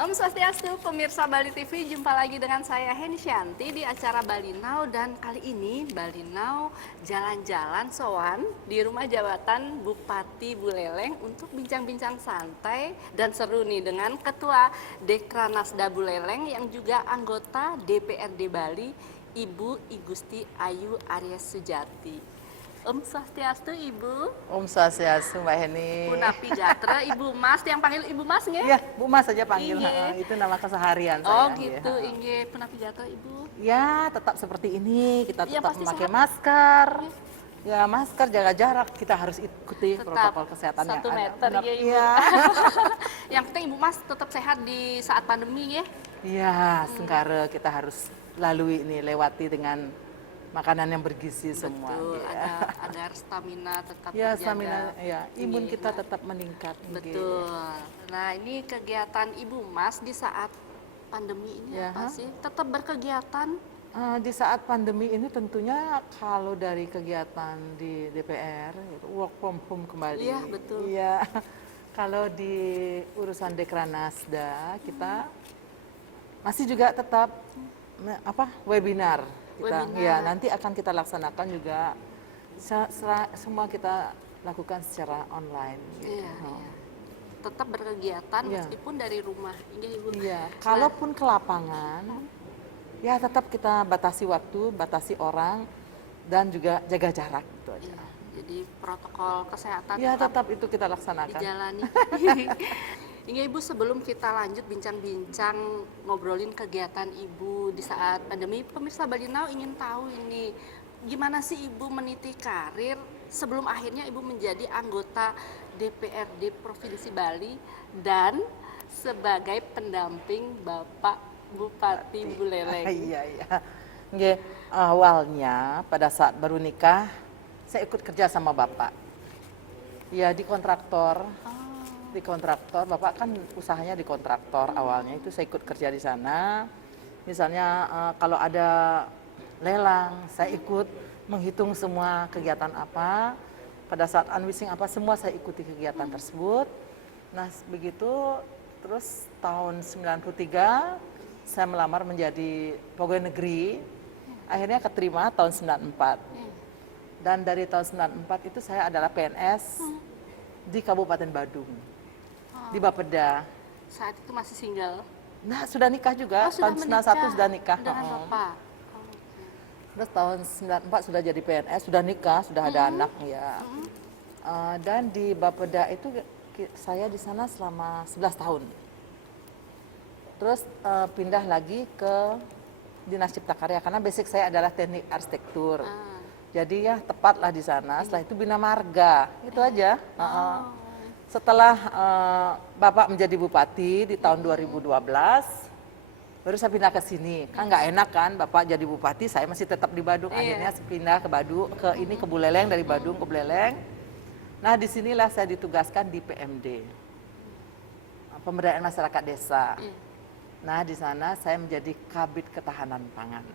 Om Swastiastu, pemirsa Bali TV, jumpa lagi dengan saya Heni Shanti di acara Bali Now, dan kali ini Bali Now jalan-jalan sowan di rumah jabatan Bupati Buleleng untuk bincang-bincang santai dan seru nih dengan Ketua Dekranasda Buleleng yang juga anggota DPRD Bali, Ibu Igusti Ayu Aries Sujati. Om Swastiastu, Ibu. Om Swastiastu, Mbak Heni. Punapi Jatra, Ibu Mas, yang panggil Ibu Mas nggih? Iya, Bu Mas saja panggil. Inge. Itu nama keseharian Oh saya. gitu, Inge. Punapi Jatra, Ibu. Ya, tetap seperti ini. Kita Ya, tetap pasti memakai sehat. masker. Ya, masker, jaga jarak. Kita harus ikuti Tetap protokol kesehatan yang 1 ada. meter ya, Ibu. Iya. Yang penting Ibu Mas tetap sehat di saat pandemi ya. Iya, sekarang kita harus lalui ini, lewati dengan makanan yang bergizi semua. Betul, Ya. agar stamina tetap Ya, terjaga. stamina, ya, imun Iya, kita nah, tetap meningkat. Betul. Nah, ini kegiatan Ibu Mas di saat pandemi ini Ya, apa sih? Tetap berkegiatan? Di saat pandemi ini tentunya kalau dari kegiatan di DPR, itu work from home kembali. Iya, betul. Iya. Kalau di urusan Dekranasda, kita masih juga tetap webinar. Webinar. Ya, nanti akan kita laksanakan juga, semua kita lakukan secara online. Gitu. Iya, iya. Tetap berkegiatan Iya. meskipun dari rumah. Iya, Ibu. Iya, kalaupun ke lapangan, ya tetap kita batasi waktu, batasi orang, dan juga jaga jarak itu aja. Iya, jadi protokol kesehatan Ya, tetap itu kita laksanakan. dijalani. Hingga Ibu, sebelum kita lanjut bincang-bincang ngobrolin kegiatan Ibu di saat pandemi, pemirsa Bali Now ingin tahu ini gimana sih Ibu meniti karir sebelum akhirnya Ibu menjadi anggota DPRD Provinsi Bali dan sebagai pendamping Bapak Bupati Buleleng. Iya, iya. Nggih, awalnya pada saat baru nikah, saya ikut kerja sama Bapak. Ya, di kontraktor. Di kontraktor, Bapak kan usahanya di kontraktor awalnya, itu saya ikut kerja di sana. Misalnya kalau ada lelang, saya ikut menghitung semua kegiatan apa, pada saat unwishing apa, semua saya ikuti kegiatan tersebut. Nah, begitu terus tahun 93 saya melamar menjadi pegawai negeri, akhirnya keterima tahun 94. Dan dari tahun 94 itu saya adalah PNS di Kabupaten Badung. Di Bapeda. Saat itu masih single. Nah, sudah nikah juga, Oh, sudah tahun 91 menikah sudah nikah. dengan Bapak. Terus tahun 94 sudah jadi PNS, sudah nikah, sudah ada anak ya. Dan di Bapeda itu saya di sana selama 11 tahun. Terus pindah lagi ke Dinas Cipta Karya karena basic saya adalah teknik arsitektur. Jadi ya tepatlah di sana. Setelah itu Bina Marga, itu aja. Setelah Bapak menjadi bupati di tahun 2012, baru saya pindah ke sini. Kan nggak enak kan, Bapak jadi bupati, saya masih tetap di Badung. Akhirnya saya pindah ke Badung, ke Buleleng, dari Badung ke Buleleng. Nah, disinilah saya ditugaskan di PMD, Pemberdayaan Masyarakat Desa. Nah, di sana saya menjadi Kabid Ketahanan Pangan.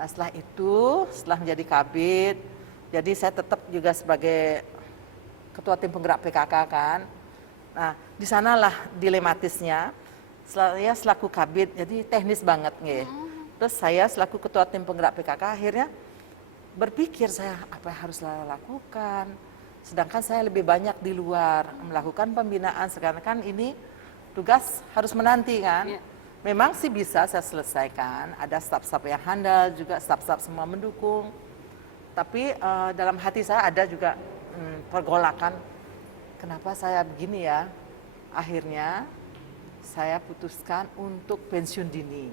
Nah, setelah menjadi Kabid, jadi saya tetap juga sebagai Ketua Tim Penggerak PKK kan. Nah, di sanalah dilematisnya. Saya selaku Kabid, jadi teknis banget nih. Terus saya selaku Ketua Tim Penggerak PKK akhirnya berpikir saya apa yang harus saya lakukan. Sedangkan saya lebih banyak di luar melakukan pembinaan. Sekarang kan ini tugas harus menanti kan. Memang sih bisa saya selesaikan. Ada staf-staf yang handal juga, staf-staf semua mendukung. Tapi dalam hati saya ada juga pergolakan, kenapa saya begini ya. Akhirnya saya putuskan untuk pensiun dini.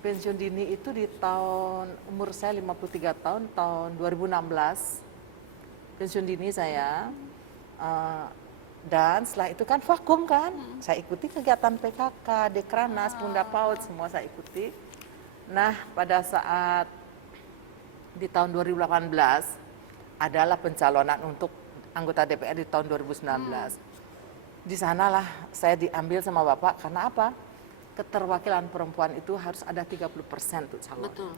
Pensiun dini itu di tahun, umur saya 53 tahun, tahun 2016. Pensiun dini saya. Dan setelah itu kan vakum kan. Saya ikuti kegiatan PKK, Dekranas, Bunda PAUD, semua saya ikuti. Nah, pada saat di tahun 2018, adalah pencalonan untuk anggota DPR di tahun 2019. Di sanalah saya diambil sama Bapak karena apa? Keterwakilan perempuan itu harus ada 30% tuh calon. Betul.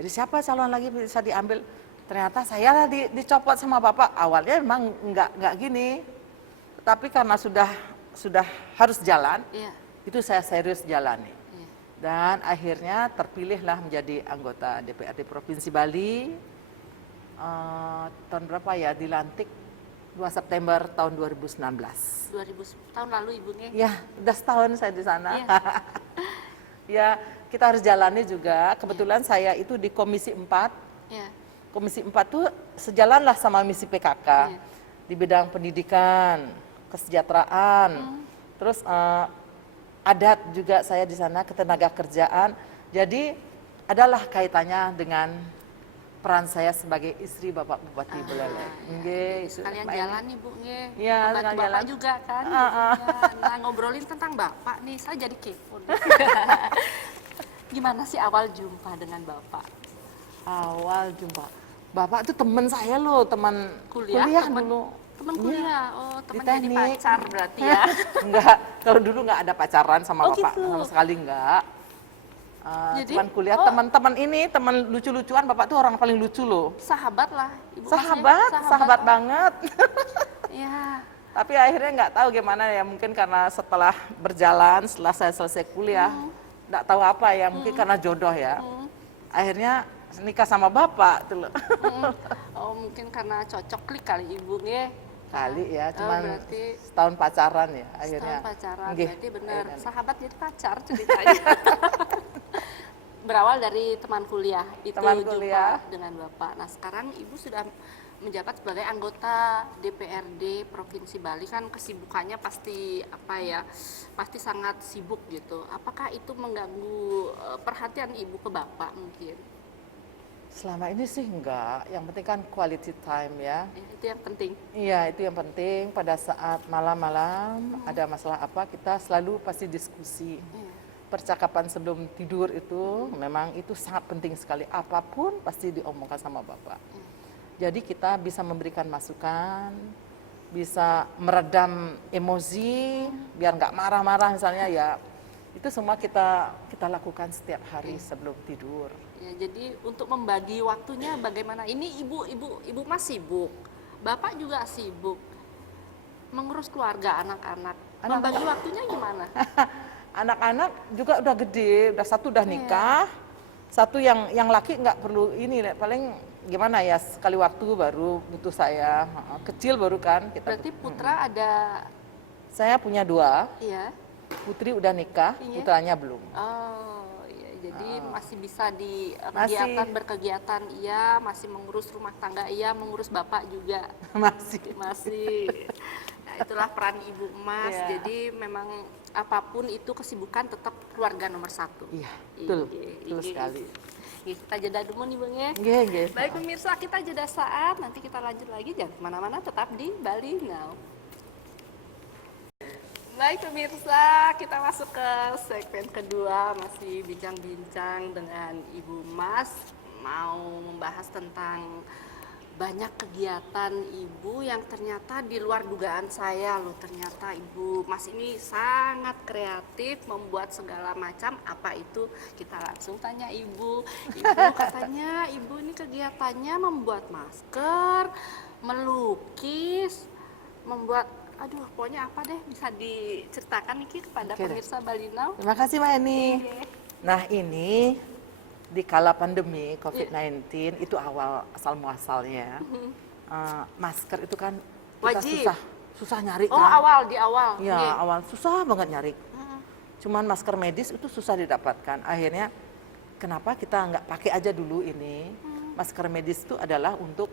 Jadi siapa calon lagi bisa diambil? Ternyata saya lah dicopot sama Bapak. Awalnya memang nggak gini. Tapi karena sudah sudah harus jalan, Iya. itu saya serius jalani. Iya. Dan akhirnya terpilihlah menjadi anggota DPRD Provinsi Bali. Tahun berapa ya, dilantik 2 September tahun 2019. 2000 tahun lalu Ibu Nge. Ya, udah setahun saya di sana. Iya. Ya, kita harus jalani juga. Kebetulan saya itu di Komisi 4. Iya. Komisi 4 tuh sejalanlah sama misi PKK. Iya. Di bidang pendidikan, kesejahteraan, terus adat juga saya di sana, ketenaga kerjaan. Jadi adalah kaitannya dengan peran saya sebagai istri Bapak Bupati Buleleng. Nggih, itu Sekalian Mbak jalan nih Bu Nge. Iya, Membantu sekalian Bapak jalan. juga kan. Ah, ah. Ya, nah, ngobrolin tentang Bapak nih, saya jadi kepo. nih. Gimana sih awal jumpa dengan Bapak? Awal jumpa. Bapak tuh teman saya loh, teman Kuliah, kuliah teman- dulu. Teman Iya. kuliah, oh Di teman jadi teknik. pacar berarti ya. Enggak, kalau dulu nggak ada pacaran sama Oh, Bapak, gitu. sama sekali enggak. Jadi, Cuman kuliah, oh. teman-teman ini, teman lucu-lucuan, Bapak tuh orang paling lucu loh. Sahabat lah, Ibu maksudnya. Sahabat oh. banget. Iya. Tapi akhirnya nggak tahu gimana ya, mungkin karena setelah berjalan, setelah saya selesai kuliah, nggak tahu apa ya, mungkin karena jodoh ya. Akhirnya nikah sama Bapak tuh loh. Oh mungkin karena cocok klik kali Ibu Nge. Kali ya, Oh, cuman berarti setahun pacaran ya akhirnya. setahun pacaran, Nggih, berarti benar akhirnya. sahabat jadi pacar ceritanya. Berawal dari teman kuliah itu Teman jumpa kuliah. dengan Bapak. Nah sekarang Ibu sudah menjabat sebagai anggota DPRD Provinsi Bali, kan kesibukannya pasti apa ya, pasti sangat sibuk gitu. Apakah itu mengganggu perhatian Ibu ke Bapak mungkin? Selama ini sih enggak, yang penting kan quality time ya. Itu yang penting. Iya, itu yang penting. Pada saat malam-malam ada masalah apa, kita selalu pasti diskusi. Iya. Percakapan sebelum tidur itu memang itu sangat penting sekali. Apapun pasti diomongkan sama Bapak. Jadi kita bisa memberikan masukan, bisa meredam emosi, biar nggak marah-marah misalnya ya. Itu semua kita lakukan setiap hari sebelum tidur. Ya, jadi untuk membagi waktunya bagaimana? Ini ibu Mas sibuk, Bapak juga sibuk, mengurus keluarga anak-anak. Membagi waktunya gimana? Anak-anak juga udah gede, udah satu udah nikah, satu yang laki nggak perlu ini, paling gimana ya, sekali waktu baru butuh saya, kecil baru kan kita. Berarti putra ada, Saya punya 2, iya. putri udah nikah, Iya. putranya belum. Oh, iya. Jadi masih bisa di Masih. berkegiatan, iya. Masih mengurus rumah tangga, iya. Mengurus Bapak juga. Masih. Masih. Nah, itulah peran Ibu Mas. Iya. Jadi memang apapun itu kesibukan tetap keluarga nomor 1. Iya, betul, Iya, betul iya. sekali. Kita jeda dulu nih Bang ya. Nggih, nggih. Baik pemirsa, kita jeda saat, nanti kita lanjut lagi. Jangan kemana-mana, tetap di Bali Now. Baik pemirsa, kita masuk ke segmen kedua, masih bincang-bincang dengan Ibu Mas. Mau membahas tentang banyak kegiatan Ibu yang ternyata di luar dugaan saya loh. Ternyata Ibu Mas ini sangat kreatif, membuat segala macam. Apa itu? Kita langsung tanya Ibu. Ibu katanya Ibu ini kegiatannya membuat masker, melukis, membuat, aduh pokoknya apa deh, bisa diceritakan Niki kepada Oke deh. pemirsa Bali Now. Terima kasih Mbak Eni. Oke. Nah ini di kala pandemi COVID-19 itu awal asal muasalnya. Masker itu kan kita Wajib. susah nyari Oh kan. awal, di awal. Ya Oke. awal susah banget nyari. Cuman masker medis itu susah didapatkan. Akhirnya kenapa kita nggak pakai aja dulu ini? Masker medis itu adalah untuk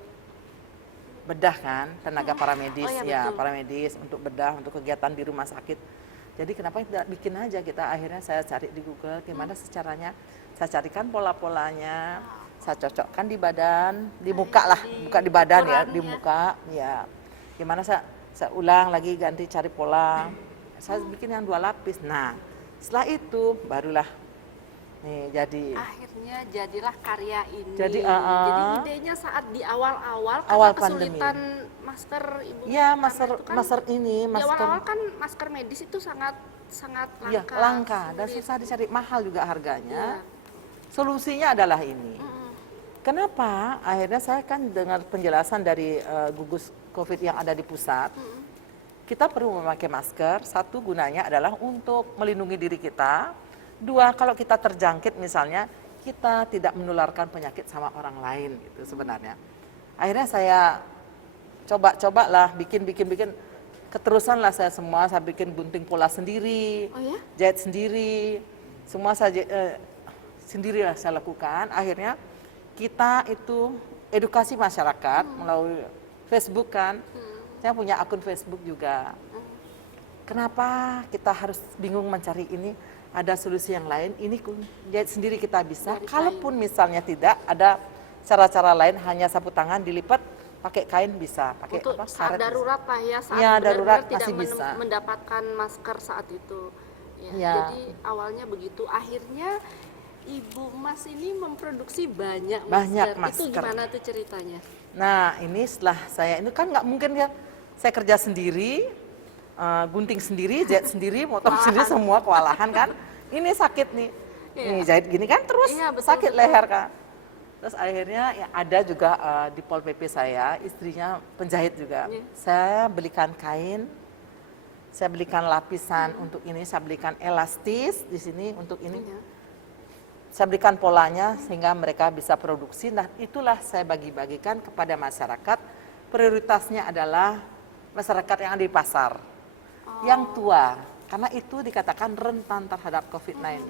bedah kan, tenaga paramedis Oh, iya, ya, betul. paramedis untuk bedah, untuk kegiatan di rumah sakit. Jadi kenapa tidak bikin aja kita? Akhirnya saya cari di Google gimana sih caranya. Saya carikan pola-polanya, saya cocokkan di badan, di muka lah, di bukan di badan ya, ukuran di ya. muka ya. Gimana saya ulang lagi, ganti cari pola. Saya bikin yang 2 lapis. Nah, setelah itu barulah nih jadi Akhirnya jadilah karya ini. Jadi, Jadi idenya saat di awal-awal Awal karena pandemi. kesulitan masker Ibu. ya karena masker itu kan masker ini, di masker awal-awal kan masker medis itu sangat langka. ya langka dan sulit. susah dicari, mahal juga Iya. harganya. Solusinya adalah ini. Kenapa? Akhirnya saya kan dengar penjelasan dari gugus COVID yang ada di pusat. kita perlu memakai masker. Satu, gunanya adalah untuk melindungi diri kita. Dua, kalau kita terjangkit misalnya, kita tidak menularkan penyakit sama orang lain gitu sebenarnya. Akhirnya saya coba lah bikin, keterusan lah saya bikin gunting pola sendiri, Oh ya? jahit sendiri, semua sendiri lah saya lakukan. Akhirnya kita itu edukasi masyarakat melalui Facebook kan. Saya punya akun Facebook juga. Kenapa kita harus bingung mencari ini? Ada solusi yang lain. Ini jahit sendiri kita bisa. Dari Kalaupun misalnya tidak, ada cara-cara lain, hanya sapu tangan dilipat pakai kain bisa. Pakai Untuk apa? saat Karet bisa. darurat lah ya, saat Ya, benar-benar darurat tidak masih bisa. mendapatkan masker saat itu. Ya, Ya. Jadi awalnya begitu, akhirnya Ibu Mas ini memproduksi banyak Banyak masker. Itu masker. gimana tuh ceritanya? Nah, ini setelah saya, ini kan nggak mungkin ya, saya kerja sendiri, gunting sendiri, jahit sendiri, motong sendiri, semua kewalahan kan. Ini sakit nih, ini jahit gini kan terus Iya, betul, sakit betul. leher kan. Terus akhirnya ya ada juga di Pol PP saya, istrinya penjahit juga. Iya. Saya belikan kain, saya belikan lapisan untuk ini, saya belikan elastis di sini untuk ini. Iya. Saya berikan polanya sehingga mereka bisa produksi. Nah, itulah saya bagi-bagikan kepada masyarakat. Prioritasnya adalah masyarakat yang ada di pasar, yang tua, karena itu dikatakan rentan terhadap COVID-19.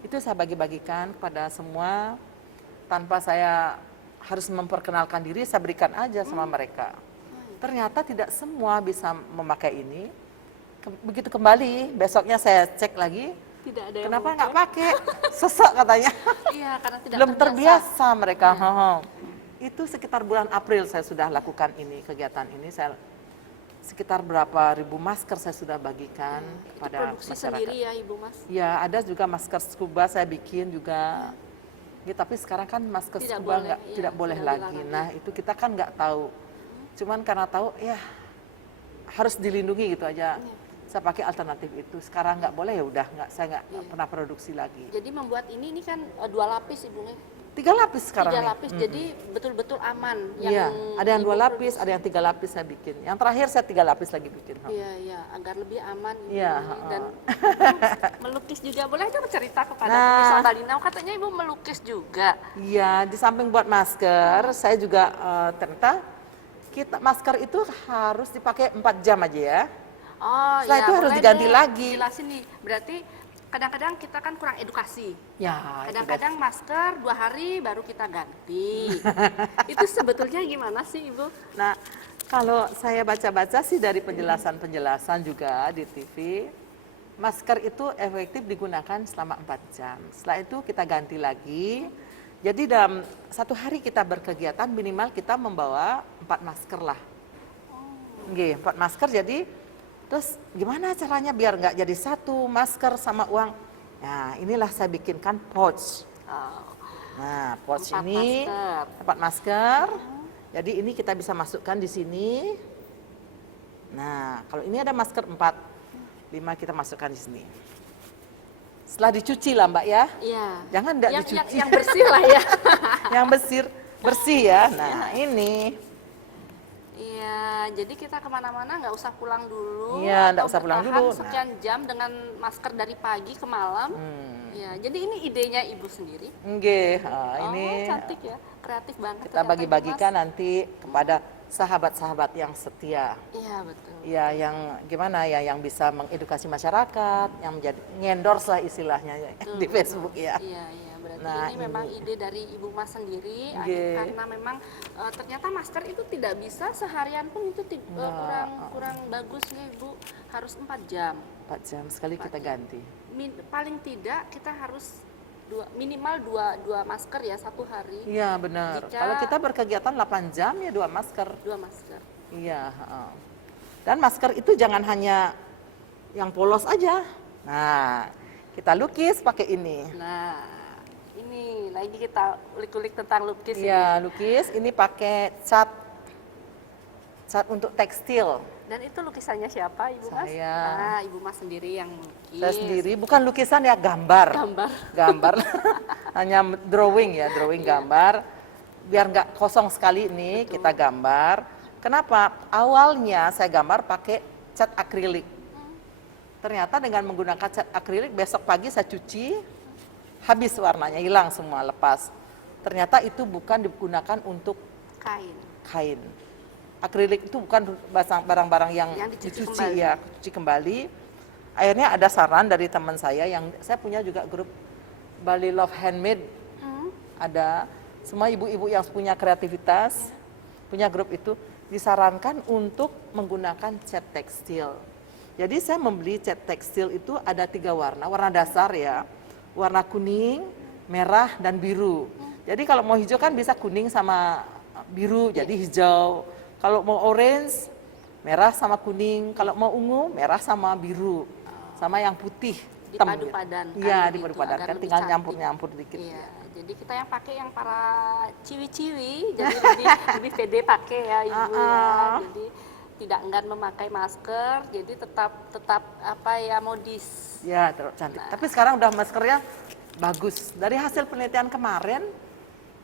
Itu saya bagi-bagikan kepada semua, tanpa saya harus memperkenalkan diri, saya berikan aja sama mereka. Ternyata tidak semua bisa memakai ini. Begitu kembali, besoknya saya cek lagi, Tidak ada yang kenapa mau nggak pakai? Sesek katanya. Iya, karena tidak Belum terbiasa mereka. Itu sekitar bulan April saya sudah lakukan ini, kegiatan ini. Saya sekitar berapa ribu masker saya sudah bagikan Itu kepada produksi masyarakat. sendiri ya Ibu Mas? Ya, ada juga masker scuba saya bikin juga. Ya, tapi sekarang kan masker Tidak scuba boleh, ya, tidak boleh sudah lagi. dilarang, Nah, itu kita kan nggak tahu. Cuman karena tahu, ya harus dilindungi gitu aja. Saya pakai alternatif itu. Sekarang nggak boleh, ya udah nggak, saya nggak pernah produksi lagi. Jadi membuat ini kan 2 lapis Ibu Mas? 3 lapis sekarang 3 nih. lapis, jadi betul-betul aman. Iya, ada yang 2 Ibu lapis, ada yang 3 lapis saya bikin. Yang terakhir saya 3 lapis lagi bikin. Iya, iya, agar lebih aman Ibu. Iya, Dan melukis juga, boleh dong cerita kepada Nah. pemirsa Balinau, katanya Ibu melukis juga. Iya, di samping buat masker, saya juga ternyata masker itu harus dipakai 4 jam aja ya. Oh Setelah iya, itu harus boleh diganti deh lagi. jelasin nih, berarti kadang-kadang kita kan kurang edukasi. Ya, Kadang-kadang masker 2 hari baru kita ganti. Itu sebetulnya gimana sih Ibu? Nah, kalau saya baca-baca sih dari penjelasan-penjelasan juga di TV, masker itu efektif digunakan selama 4 jam. Setelah itu kita ganti lagi. Jadi dalam 1 hari kita berkegiatan minimal kita membawa 4 masker lah. Nggih, 4 masker. Jadi terus gimana caranya biar nggak jadi 1 masker sama uang? Nah, inilah saya bikinkan pouch. Oh, Nah, pouch 4 ini masker. 4 masker. Jadi ini kita bisa masukkan di sini. Nah, kalau ini ada masker 4, 5 kita masukkan di sini. Setelah dicuci lah Mbak ya. Iya. Jangan enggak yang, dicuci. yang bersih lah ya. Yang bersih ya. Nah, ini. Iya, jadi kita kemana-mana nggak usah pulang dulu. Iya, nggak atau usah pulang bertahan dulu. Nah. Sekian jam dengan masker dari pagi ke malam. Iya, jadi ini idenya Ibu sendiri. Nggih, Oh, ini cantik ya, kreatif banget. kita ternyata, bagi-bagikan Ibu Mas. nanti kepada sahabat-sahabat yang setia. Iya betul. Ya, yang gimana ya, yang bisa mengedukasi masyarakat, yang menjadi ngendorse lah istilahnya ya, Betul, di betul. Facebook ya. Iya, iya. Berarti Nah, ini memang ini. ide dari Ibu Mas sendiri, Nggih. karena memang ternyata masker itu tidak bisa seharian pun itu Nah, kurang bagus ya Ibu, harus 4 jam. 4 jam sekali kita ganti. Paling tidak kita harus minimal dua masker ya 1 hari. Iya benar. Jika- Kalau kita berkegiatan 8 jam ya 2 masker. 2 masker. Iya. Heeh. Dan masker itu jangan hanya yang polos aja. Nah, kita lukis pakai ini. Nah, ini lagi kita ulik-ulik tentang lukis Iya, ini. lukis. Ini pakai cat untuk tekstil. Dan itu lukisannya siapa Ibu Mas? Saya. Nah, Ibu Mas sendiri yang melukis. Saya sendiri, bukan lukisan ya, gambar. Gambar. Gambar. Hanya drawing ya, drawing gambar. Biar nggak kosong sekali nih, kita gambar. Kenapa? Awalnya saya gambar pakai cat akrilik. Ternyata dengan menggunakan cat akrilik, besok pagi saya cuci, habis warnanya, hilang semua, lepas. Ternyata itu bukan digunakan untuk kain. Akrilik itu bukan barang-barang yang dicuci dicuci, kembali. ya, cuci kembali. Akhirnya ada saran dari teman saya yang saya punya juga grup Bali Love Handmade. Ada semua ibu-ibu yang punya kreativitas, punya grup itu disarankan untuk menggunakan cat tekstil. Jadi saya membeli cat tekstil itu ada 3 warna dasar ya, warna kuning, merah, dan biru. Jadi kalau mau hijau kan bisa kuning sama biru, jadi hijau. Kalau mau orange, merah sama kuning. Kalau mau ungu, merah sama biru, sama yang putih. Dipadu-padankan. Iya, gitu, dipadu-padankan, agar lebih tinggal cantik. nyampur-nyampur dikit. Iya, jadi kita yang pakai yang para ciwi-ciwi, jadi lebih pede pakai ya ibu ya. Jadi tidak enggan memakai masker, jadi tetap apa ya, modis. Ya, terus cantik. Tapi sekarang udah maskernya bagus. Dari hasil penelitian kemarin,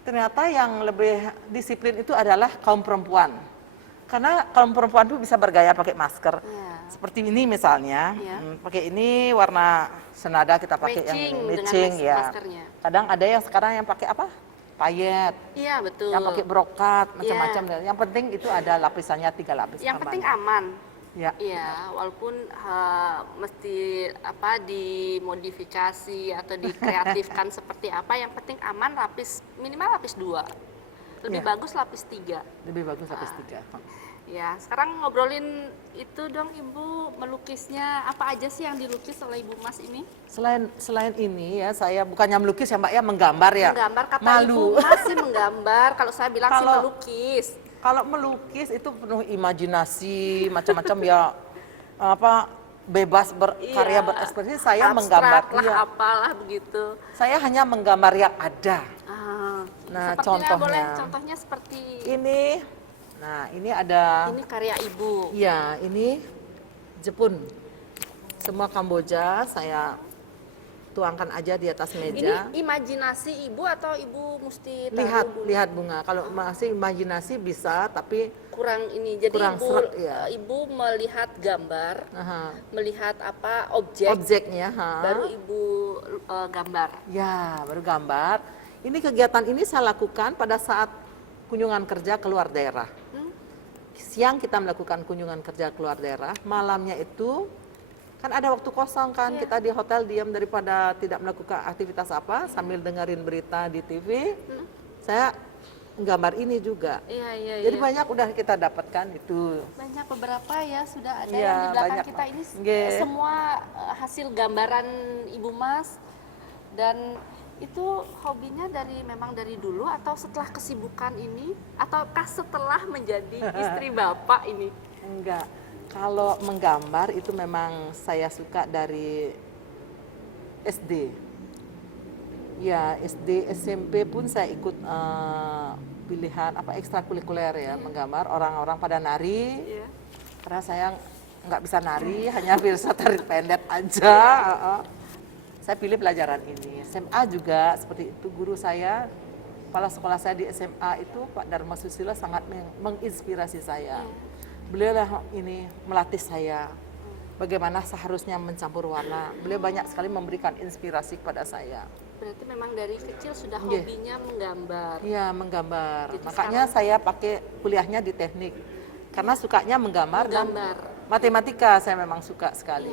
ternyata yang lebih disiplin itu adalah kaum perempuan. Karena kaum perempuan itu bisa bergaya pakai masker. Ya. Seperti ini misalnya, pakai ini warna senada kita pakai yang Matching ini, dengan matching ya. maskernya. Kadang ada yang sekarang yang pakai apa? Payet, Iya, betul. yang pakai brokat, macam-macam. Yang penting itu ada lapisannya 3 lapis. Yang penting aman. Ya. Iya, walaupun mesti apa dimodifikasi atau dikreatifkan seperti apa, yang penting aman, minimal lapis 2. Lebih bagus lapis 3. Lebih bagus lapis 3. Ya, sekarang ngobrolin itu dong Ibu, melukisnya apa aja sih yang dilukis oleh Ibu Mas ini? Selain ini ya, saya bukannya melukis ya Mbak ya, menggambar ya. Menggambar, kata Malu. Ibu Mas sih menggambar, kalau saya bilang sih melukis. Kalau melukis itu penuh imajinasi, macam-macam ya, apa, bebas berkarya, berekspresi. Saya menggambar lah, apalah begitu. Saya hanya menggambar yang ada. Nah, contohnya boleh, contohnya seperti ini. Nah, ini ada. Ini karya Ibu. Iya, ini Jepun. Semua Kamboja saya tuangkan aja di atas meja. Ini imajinasi Ibu atau Ibu mesti lihat bunga. Kalau masih imajinasi bisa, tapi kurang ini. Jadi kurang Ibu melihat gambar, melihat apa objeknya, baru Ibu gambar. Ya, baru gambar. Ini kegiatan ini saya lakukan pada saat kunjungan kerja keluar daerah. Siang kita melakukan kunjungan kerja keluar daerah, malamnya itu kan ada waktu kosong kan, kita di hotel diam daripada tidak melakukan aktivitas apa, sambil dengerin berita di TV, saya gambar ini juga. Jadi banyak udah kita dapatkan itu. Banyak, beberapa ya sudah ada yang di belakang kita ini semua hasil gambaran Ibu Mas. Dan itu hobinya memang dari dulu atau setelah kesibukan ini, ataukah setelah menjadi istri Bapak ini? Enggak. Kalau menggambar itu memang saya suka dari SD. Ya, SD, SMP pun saya ikut pilihan apa ekstrakurikuler ya, menggambar orang-orang pada nari. Karena saya nggak bisa nari, hanya bisa tarik pendek aja. Saya pilih pelajaran ini. SMA juga seperti itu, guru saya, kepala sekolah saya di SMA itu Pak Dharma Susilo sangat menginspirasi saya. Beliau lah ini melatih saya bagaimana seharusnya mencampur warna. Beliau banyak sekali memberikan inspirasi kepada saya. Berarti memang dari kecil sudah hobinya menggambar. Iya, menggambar. Jadi makanya saya pakai kuliahnya di teknik. Karena sukanya menggambar. Dan matematika saya memang suka sekali.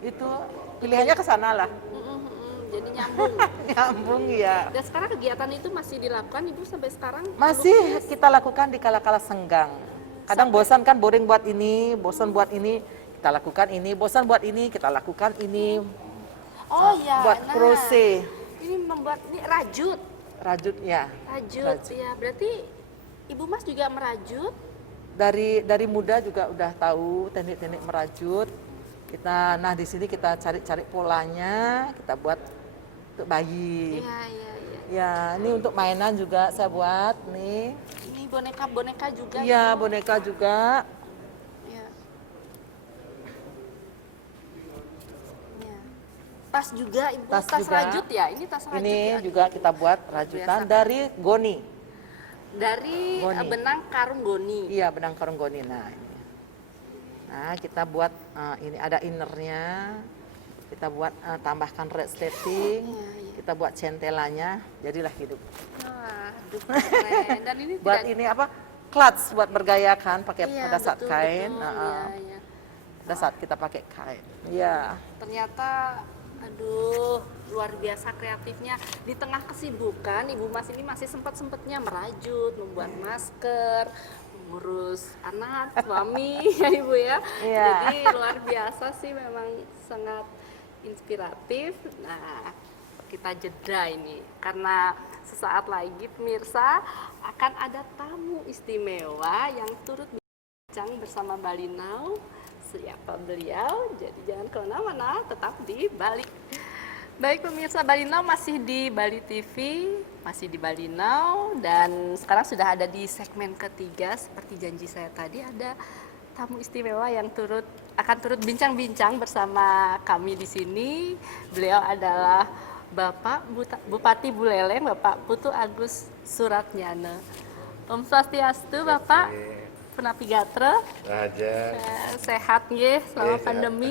Itu pilihannya ke sana lah. Jadi nyambung. Nyambung ya. Dan sekarang kegiatan itu masih dilakukan Ibu sampai sekarang? Masih kita lakukan di kala-kala senggang. Kadang bosan kan, boring buat ini, bosan buat ini, kita lakukan ini, bosan buat ini, kita lakukan ini. Oh iya. Buat krose. Ini membuat ini rajut. Rajut ya. Rajut ya. Berarti Ibu Mas juga merajut? Dari muda juga udah tahu teknik-teknik merajut. Nah di sini kita cari polanya, kita buat untuk bayi. Ya, ini untuk mainan juga saya buat nih. Ini boneka-boneka juga. Iya, boneka juga. Tas juga Ibu, tas juga. Rajut ya? Ini tas rajut. Ini juga kita buat rajutan dari goni. Dari benang karung goni. Iya, benang karung goni. Nah, ini. Nah, kita buat ini ada innernya, kita buat tambahkan red stitching, Iya, iya. kita buat centelanya, jadilah hidup. Wah, aduh, keren. Dan ini Buat tidak. ini apa? Clutch buat bergaya kan, pakai Iya, pada saat betul, kain. betul. Iya, iya. Pada saat kita pakai kain. Iya. Ternyata, aduh, luar biasa kreatifnya. Di tengah kesibukan, Ibu Mas ini masih sempat-sempatnya merajut, membuat masker, mengurus anak, suami, ya Ibu ya. Iya. Jadi luar biasa sih, memang sangat inspiratif. Nah, kita jeda ini karena sesaat lagi pemirsa akan ada tamu istimewa yang turut bincang bersama Bali Now. Siapa beliau? Jadi jangan kemana-mana, tetap di Bali. Baik pemirsa, Bali Now masih di Bali TV, masih di Bali Now, dan sekarang sudah ada di segmen ketiga. Seperti janji saya tadi, ada tamu istimewa yang akan turut bincang-bincang bersama kami di sini. Beliau adalah Bapak Bupati Buleleng, Bapak Putu Agus Suratnyana. Om Swastiastu, Bapak. Punapi Gatra. Aja. Sehat nggih selama Sehat. pandemi.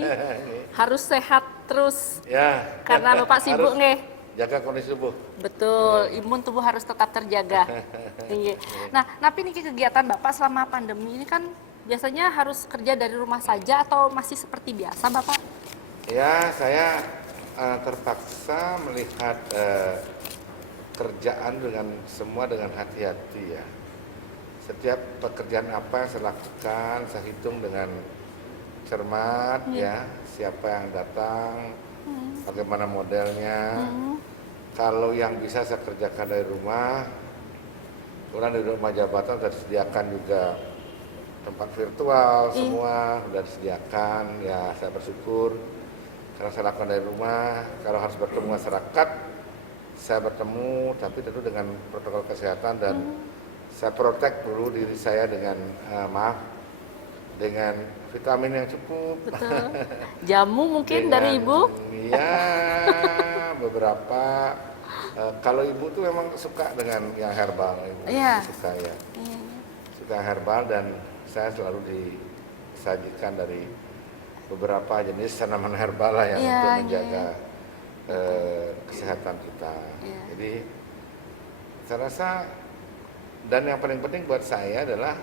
Harus sehat terus. Ya. Karena Bapak sibuk Harus nggih. jaga kondisi tubuh. Betul, imun tubuh harus tetap terjaga. Iya. Nah, tapi ini kegiatan Bapak selama pandemi ini kan biasanya harus kerja dari rumah saja atau masih seperti biasa, Bapak? Ya, saya terpaksa melihat kerjaan semua dengan hati-hati ya. Setiap pekerjaan apa yang saya lakukan, saya hitung dengan cermat ya, siapa yang datang, bagaimana modelnya. Kalau yang bisa saya kerjakan dari rumah, kemudian di rumah jabatan sudah disediakan juga tempat virtual, semua sudah disediakan. Ya, saya bersyukur karena saya lakukan dari rumah. Kalau harus bertemu masyarakat, saya bertemu, tapi tentu dengan protokol kesehatan dan saya protek dulu diri saya dengan dengan vitamin yang cukup. Betul. Jamu mungkin dari Ibu? Iya, beberapa. Kalau Ibu tuh memang suka dengan yang herbal, Ibu Iya. suka ya. Iya. Suka herbal dan saya selalu disajikan dari beberapa jenis tanaman herbal lah yang Iya, untuk iya, menjaga kesehatan kita. Iya. Jadi saya rasa, dan yang paling penting buat saya adalah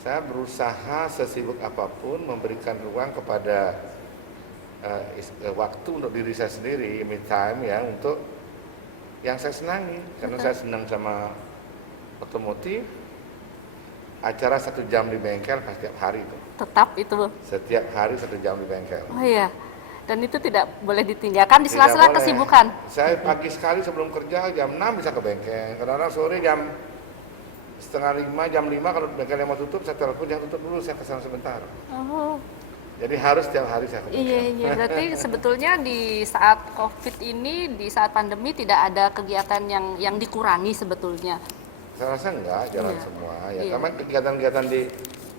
saya berusaha sesibuk apapun memberikan ruang kepada waktu untuk diri saya sendiri, me time ya, untuk yang saya senangi. Karena saya senang sama otomotif, acara 1 jam di bengkel setiap hari itu. Tetap itu. Setiap hari 1 jam di bengkel. Oh iya. Dan itu tidak boleh ditinggalkan di Tidak sela-sela boleh. kesibukan. Saya pagi sekali sebelum kerja jam 6 bisa ke bengkel. Kadang-kadang sore jam 4:30, jam 5 kalau bengkelnya mau tutup, saya telepon jangan tutup dulu, saya kesana sebentar. Oh. Jadi harus setiap hari saya ke bengkel. Iya, iya. Berarti sebetulnya di saat COVID ini, di saat pandemi tidak ada kegiatan yang dikurangi sebetulnya. Saya rasa enggak, jalan Iya. semua. Ya, Iya. karena kegiatan-kegiatan di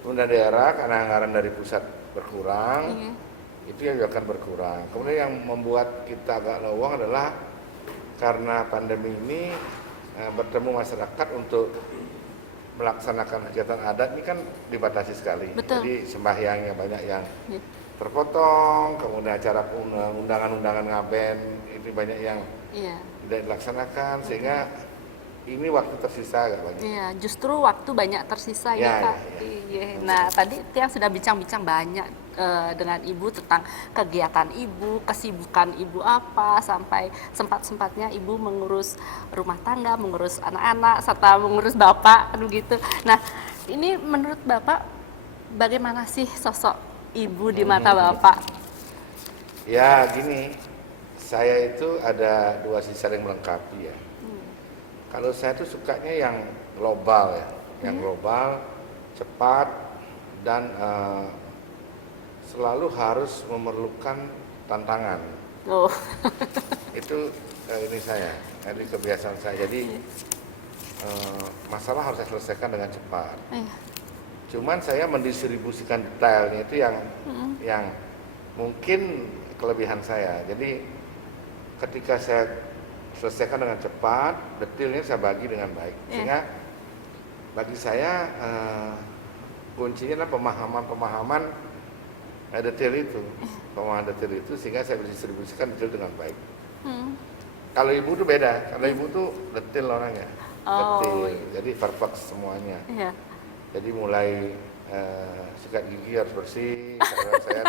pemerintah daerah karena anggaran dari pusat berkurang, Iya. itu yang akan berkurang. Kemudian yang membuat kita agak lowong adalah karena pandemi ini bertemu masyarakat untuk melaksanakan kegiatan adat ini kan dibatasi sekali. Betul. Jadi sembahyangnya banyak yang Iya. terpotong, kemudian acara undangan-undangan ngaben itu banyak yang Iya. tidak dilaksanakan, sehingga ini waktu tersisa agak banyak. Iya, justru waktu banyak tersisa ya, Ya, Pak. ya, ya. Iya. Nah, tadi yang sudah bincang-bincang banyak dengan Ibu tentang kegiatan Ibu, kesibukan Ibu apa, sampai sempat-sempatnya Ibu mengurus rumah tangga, mengurus anak-anak, serta mengurus Bapak, kan begitu. Nah, ini menurut Bapak bagaimana sih sosok Ibu di mata Bapak? Ya gini, saya itu ada dua sisi saling melengkapi ya. Kalau saya tuh sukanya yang global ya, yang global, cepat, dan selalu harus memerlukan tantangan. Oh. Itu ini saya, ini kebiasaan saya. Jadi masalah harus saya selesaikan dengan cepat. Iya. Cuman saya mendistribusikan detailnya itu yang mungkin kelebihan saya. Jadi ketika saya selesaikan dengan cepat, detailnya saya bagi dengan baik. Sehingga bagi saya kuncinya adalah pemahaman detail itu, sehingga saya bisa distribusikan detail dengan baik. Kalau ibu tuh beda, kalau ibu tuh detail orangnya, detail, jadi perfect semuanya. Iya. Jadi mulai sikat gigi harus bersih, karena saya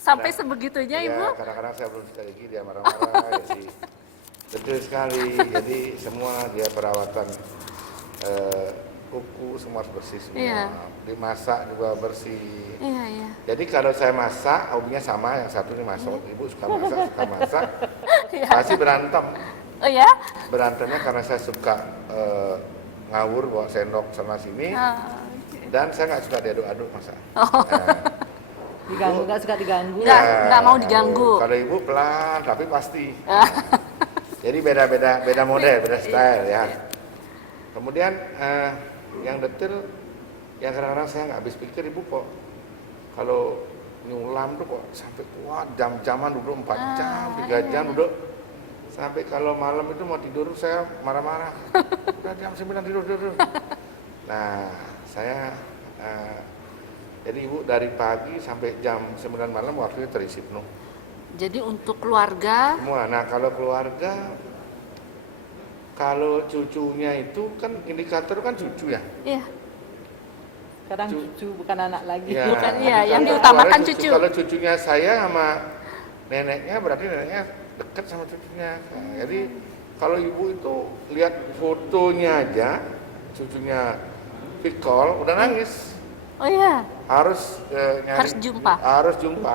Sampai sebegitunya ya, Ibu? kadang-kadang saya belum sikat gigi dia marah-marah, jadi detail sekali. Jadi semua dia perawatan kuku semua harus bersih semua. Iya. Dimasak juga bersih. Iya, iya. Jadi kalau saya masak, hobinya sama, yang satu ini masak, ibu suka masak, Iya. pasti berantem. Oh ya? Berantemnya karena saya suka ngawur bawa sendok sana sini, dan saya nggak suka diaduk-aduk masak. Diganggu, nggak suka diganggu. Nggak mau diganggu. Kalau ibu pelan, tapi pasti. Jadi beda model, beda style ya. Kemudian yang detail, yang kadang-kadang saya nggak habis pikir, ibu kok kalau nyulam tuh kok sampai kuat jam-jaman duduk 4 jam, 3 jam duduk. Sampai kalau malam itu mau tidur saya marah-marah. Udah jam 9 tidur. Nah, saya jadi ibu dari pagi sampai jam 9 malam waktunya terisi penuh. Jadi untuk keluarga, Semua. Nah, kalau keluarga, kalau cucunya itu kan indikator kan cucu ya. iya. Sekarang cucu bukan anak lagi. Ya, Bukan, iya, yang kalau diutamakan keluarga cucu. Kalau cucunya saya sama neneknya, berarti neneknya dekat sama cucunya. Nah, jadi kalau ibu itu lihat fotonya aja, cucunya Vicol udah nangis. Oh iya. Harus nyari, Harus jumpa. Harus jumpa.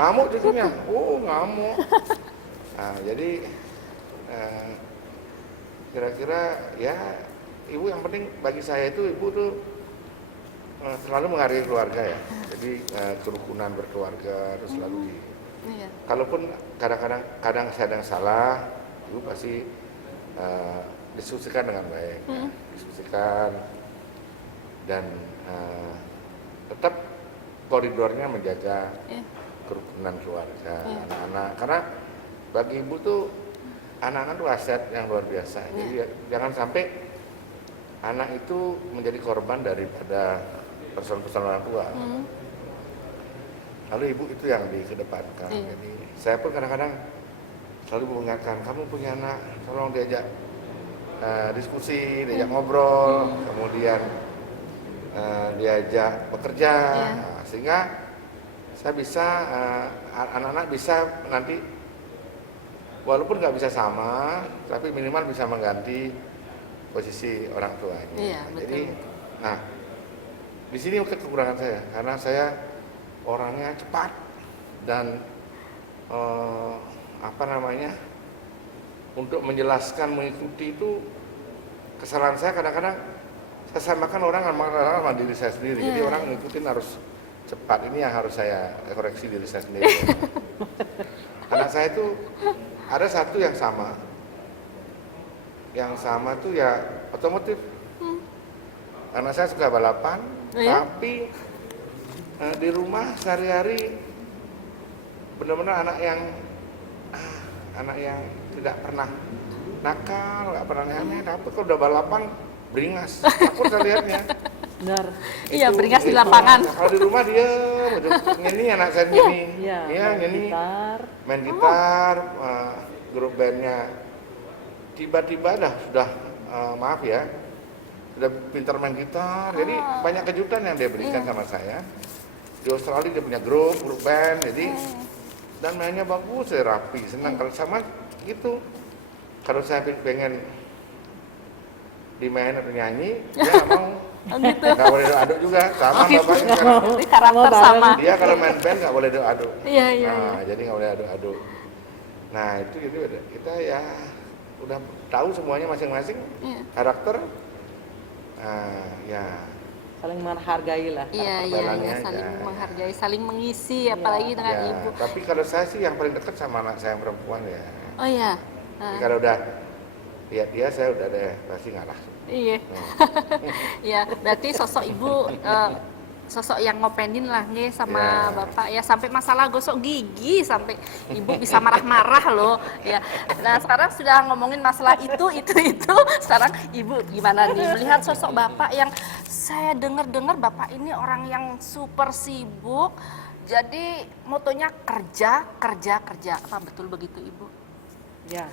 Ngamuk cucunya. Oh, ngamuk. Nah, jadi kira-kira ya ibu yang penting bagi saya itu ibu tuh selalu menghargai keluarga ya. Jadi kerukunan berkeluarga terus selalu Iya. kalaupun kadang saya ada yang salah, ibu pasti diskusikan dengan baik, diskusikan dan tetap koridornya menjaga kerukunan keluarga, anak-anak. Karena bagi ibu tuh anak-anak tuh aset yang luar biasa. Jadi jangan sampai anak itu menjadi korban daripada persoalan-persoalan orang tua. Lalu ibu itu yang dikedepankan. Jadi saya pun kadang-kadang selalu mengingatkan, kamu punya anak, tolong diajak diskusi, diajak ngobrol, kemudian diajak bekerja, sehingga saya bisa anak-anak bisa nanti walaupun nggak bisa sama, tapi minimal bisa mengganti posisi orang tuanya. Iya, betul. Jadi, nah di sini kekurangan saya karena saya orangnya cepat dan untuk menjelaskan mengikuti itu kesalahan saya kadang-kadang saya samakan orang sama diri saya sendiri. Jadi orang ngikutin harus cepat. Ini yang harus saya koreksi diri saya sendiri. Anak saya itu ada satu yang sama. Yang sama tuh ya otomotif. Anak saya suka balapan, tapi di rumah sehari-hari benar-benar anak yang tidak pernah nakal, nggak pernah aneh, tapi kalau udah balapan beringas. Aku saya lihatnya. Benar. Iya, beringas di lapangan. Kalau di rumah dia nyanyi, anak saya nyanyi. Iya, Nyanyi. gitar. Main gitar, grup bandnya. Tiba-tiba sudah maaf ya, sudah pintar main gitar. Jadi banyak kejutan yang dia berikan sama saya. Di Australia dia punya grup band, jadi dan mainnya bagus, rapi, senang. Kalau sama gitu, kalau saya pengen dimain atau nyanyi, dia nggak mau. Gitu. Nggak boleh aduk juga, sama bapaknya kan. Jadi karakter sama. Dia kalau main band nggak boleh aduk. Iya, iya. Nah, jadi nggak boleh aduk. Nah itu kita ya udah tahu semuanya masing-masing karakter. Ya. Saling menghargai lah. Iya, Perbedaannya saling aja. menghargai, saling mengisi, apalagi dengan Ya, ibu. tapi kalau saya sih yang paling dekat sama anak saya yang perempuan ya. Oh iya. Jadi kalau udah lihat dia, saya udah deh pasti ngalah. Iya. Iya, berarti sosok ibu sosok yang ngopenin lah nih sama Ya. bapak ya, sampai masalah gosok gigi sampai ibu bisa marah-marah loh ya. Nah sekarang sudah ngomongin masalah itu, sekarang ibu gimana nih melihat sosok bapak yang saya dengar bapak ini orang yang super sibuk, jadi motonya kerja, apa betul begitu ibu? Ya,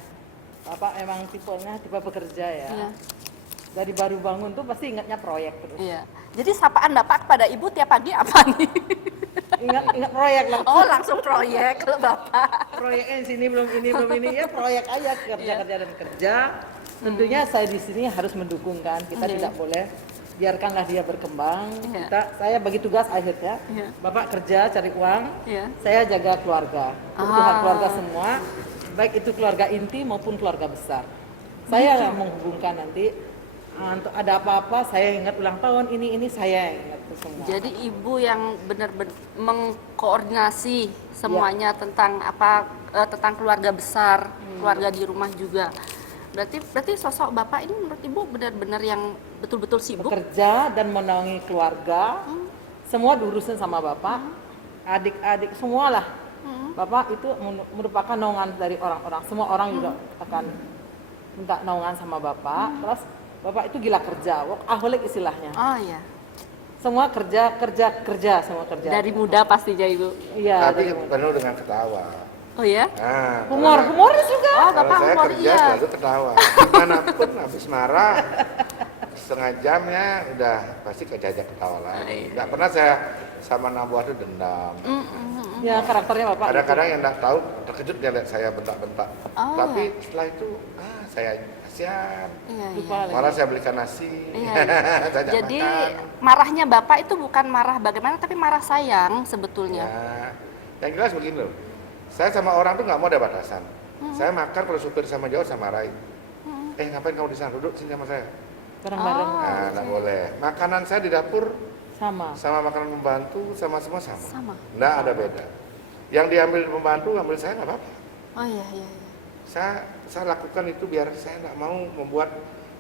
Bapak emang tipenya tipe bekerja ya. Iya. Dari baru bangun tuh pasti ingatnya proyek terus. Iya. Jadi sapaan bapak kepada ibu tiap pagi apa nih? Ingat proyek langsung. Oh langsung proyek kalau bapak. Proyeknya di sini belum ini ya proyek aja kerja dan kerja. Tentunya saya di sini harus mendukung kan. Kita tidak boleh biarkanlah dia berkembang. Iya. Saya bagi tugas akhirnya. Iya. Bapak kerja cari uang. Iya. Saya jaga keluarga. Kebutuhan keluarga semua. Baik itu keluarga inti maupun keluarga besar. Saya yang menghubungkan nanti untuk ada apa-apa saya ingat ulang tahun ini saya yang ingat itu semua. Jadi ibu yang benar-benar mengkoordinasi semuanya tentang tentang keluarga besar, keluarga di rumah juga. Berarti sosok bapak ini menurut ibu benar-benar yang betul-betul sibuk. Bekerja dan menaungi keluarga, semua diurusin sama bapak, adik-adik semualah. Bapak itu merupakan naungan dari orang-orang. Semua orang juga akan minta naungan sama bapak. Terus bapak itu gila kerja, workaholic istilahnya. Oh iya. Semua kerja, semua kerja. Dari muda pastinya ibu. Iya. Tapi penuh dengan ketawa. Oh ya? Nah, Humoris juga. Oh kalau bapak saya humor kerja iya. selalu ketawa. Dimanapun habis marah, setengah jamnya udah pasti kejajak ketawa lagi. Nggak pernah saya sama Nabuah itu dendam. Ya karakternya bapak. Kadang-kadang yang nggak tahu terkejut dia lihat saya bentak-bentak. Oh, Tapi setelah itu saya kasihan. Iya, iya. Lupa lagi. Malah saya belikan nasi. Iya. Saya ajak Jadi makan. marahnya bapak itu bukan marah bagaimana, tapi marah sayang sebetulnya. Ya, yang jelas begini loh. Saya sama orang tuh nggak mau ada batasan. Saya makan kalau supir sama jauh saya marahin. Ngapain kamu di sana? Duduk sini sama saya. Bareng-bareng. Nah, nggak boleh. Makanan saya di dapur Sama. sama makanan pembantu sama semua sama. Sama. Nggak ada beda. Yang diambil pembantu ambil saya nggak apa-apa. Oh iya iya. iya. Saya lakukan itu biar saya nggak mau membuat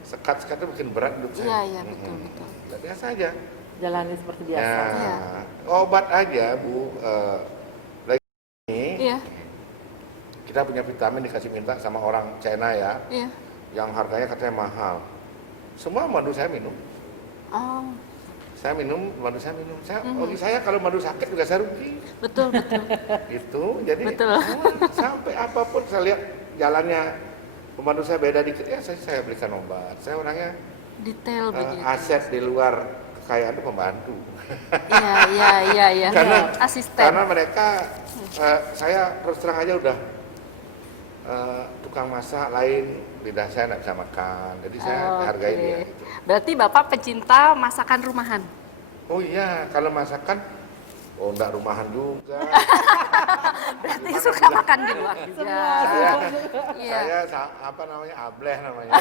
sekat-sekat itu bikin berat hidup saya. Iya iya betul betul. Biasa aja. Jalani seperti biasa. Nah, Iya. obat aja Bu. Lagi ini Iya kita punya vitamin dikasih minta sama orang China ya, iya. yang harganya katanya mahal. Semua madu saya minum. Oh Saya minum, madu saya minum. Bagi saya kalau madu sakit juga saya rugi. betul betul. Gitu. Jadi Betul. sampai apapun saya lihat jalannya pembantu saya beda dikit ya saya belikan obat. Saya orangnya Detail begitu. aset di luar kekayaan itu pembantu. Iya. Karena Asisten. karena mereka saya terus terang aja udah tukang masak lain, lidah saya nggak bisa makan, jadi saya hargai Oke. dia. Berarti bapak pecinta masakan rumahan. Oh iya, kalau masakan, nggak rumahan juga. Berarti suka makan di luar juga. Iya. Saya apa namanya ableh namanya.